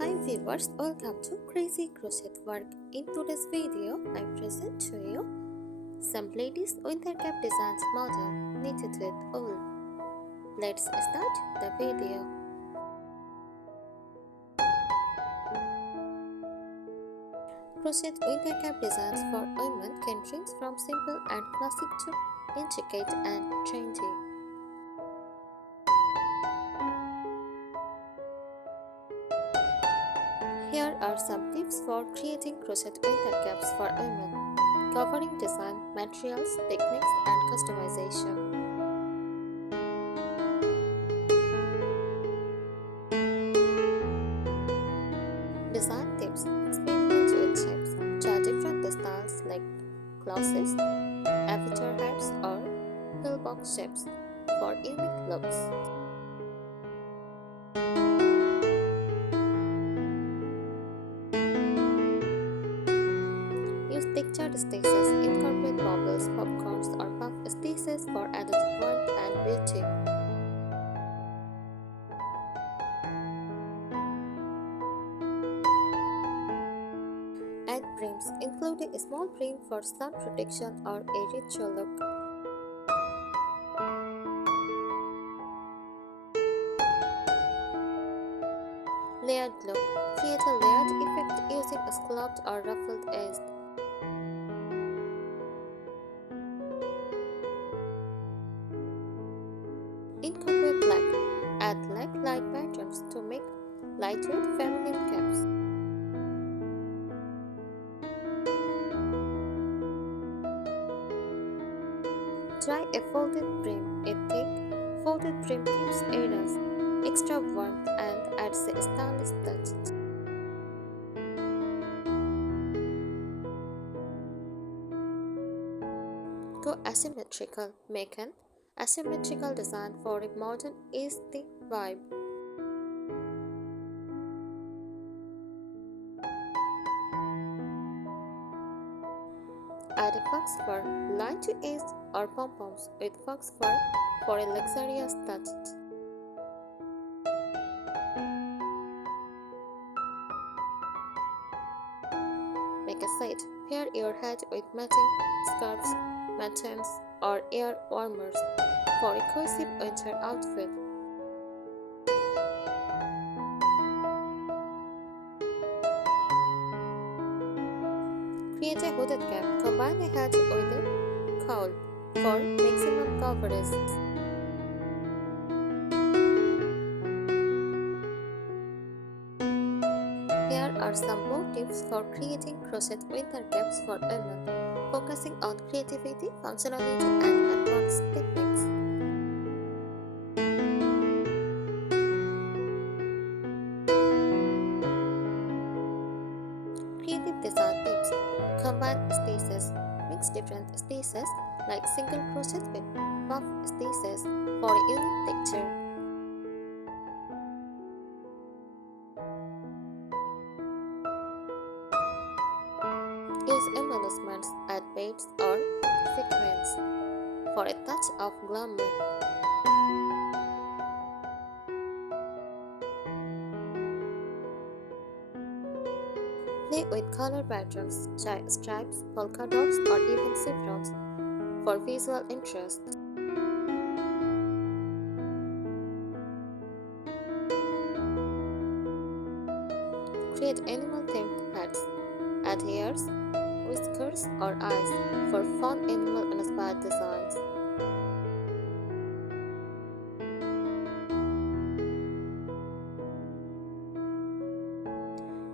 Hi viewers, welcome to Crazy Crochet Work. In today's video, I present to you some ladies winter cap designs model knitted with wool. Let's start the video. Crochet winter cap designs for women can range from simple and classic to intricate and trendy. Here are some tips for creating crochet winter caps for women, covering design, materials, techniques, and customization. Design tips: experiment with shapes. Try different styles like glosses, avatar heads, or pillbox shapes for unique looks. Use textured stitches, incorporate bubbles, popcorns, or puff stitches for added warmth and beauty. Add brims, including a small brim for sun protection or a ritual look. Layered look. Create a layered effect using a scalloped or ruffled edge. Incorporate leg. Add leg-like patterns to make lightweight feminine caps. Try a folded brim. A thick, folded brim keeps areas extra warmth and adds a stylish touch. Go asymmetrical. Make an asymmetrical design for a modern aesthetic vibe. Add a fox fur, line to edge, or pom-poms with fox fur for a luxurious touch. Make a set. Pair your hat with matching scarves, mittens, or ear warmers for a cozy winter outfit. Create a hooded cap. Combine a hat with a cowl for maximum coverage. Here are some more tips for creating crochet winter caps for women, focusing on creativity, functionality, and advanced techniques. Creative design tips: combine stitches. Mix different stitches like single crochet with puff stitches for a unique texture. Use embellishments, add beads or sequins for a touch of glamour. Play with color patterns, stripes, polka dots, or even chevrons for visual interest. Create animal-themed hats. Add ears, whiskers, or eyes for fun animal-inspired designs.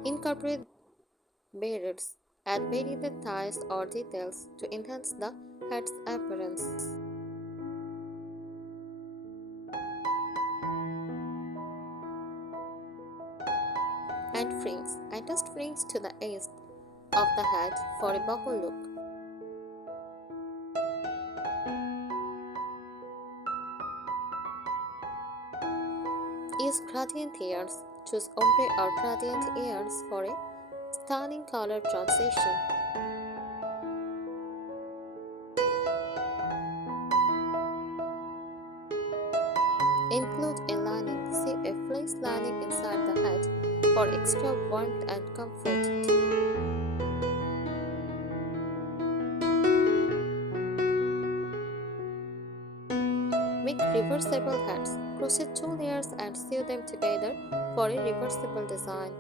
Incorporate beads. Add beaded ties or details to enhance the hat's appearance. And fringe. Attach fringe to the edge of the hat for a boho look. Use gradient ears. Choose ombre or gradient ears for a stunning color transition. Include a lining. See a fleece lining inside the hat for extra warmth and comfort. Make reversible hats. Crochet 2 layers and sew them together for a reversible design.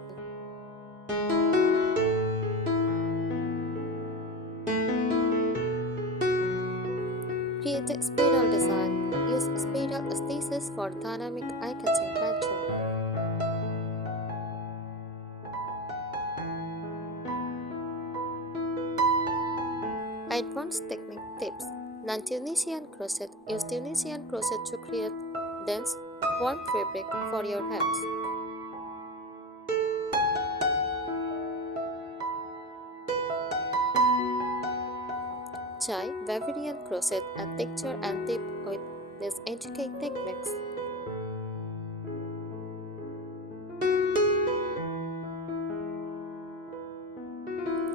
Create a spiral design. Use spiral stitches for dynamic eye-catching pattern. Advanced technique tips. Non-Tunisian crochet. Use Tunisian crochet to create dense, warm fabric for your hats. Try Bavarian crochet and texture and tip with these intricate techniques.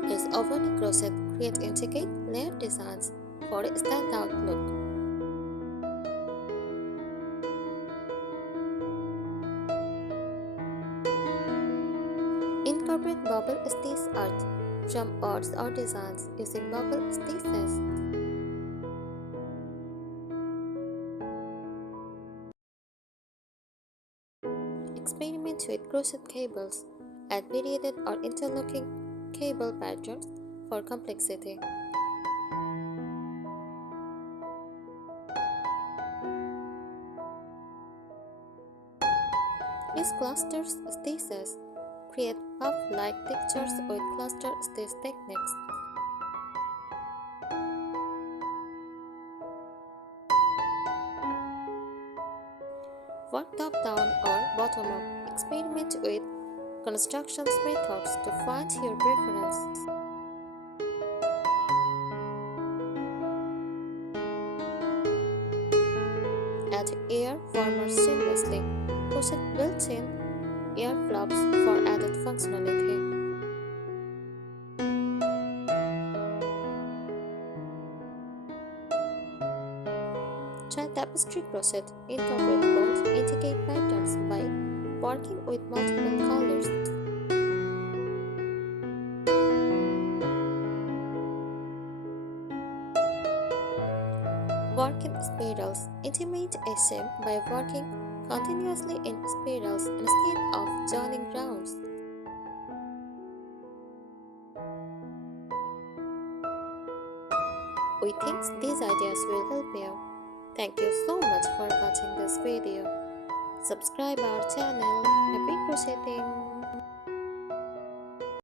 Use overlay crochet, create intricate layered designs for a standout look. Incorporate bubble stitch art from arts or designs using bubble stitches. Experiment with crochet cables. Add variated or interlocking cable patterns for complexity. Use cluster stitches. Create puff-like textures with cluster stitch techniques. Work top-down or bottom-up. Experiment with construction methods to find your preference. Add air warmers seamlessly. Crochet built-in air flaps for added functionality. Try tapestry crochet. Incorporate bold, intricate patterns by working with multiple colors. Work in spirals. Intimate a seam by working continuously in spirals instead of joining rounds. We think these ideas will help you. Thank you so much for watching this video. Subscribe our channel. Happy crocheting!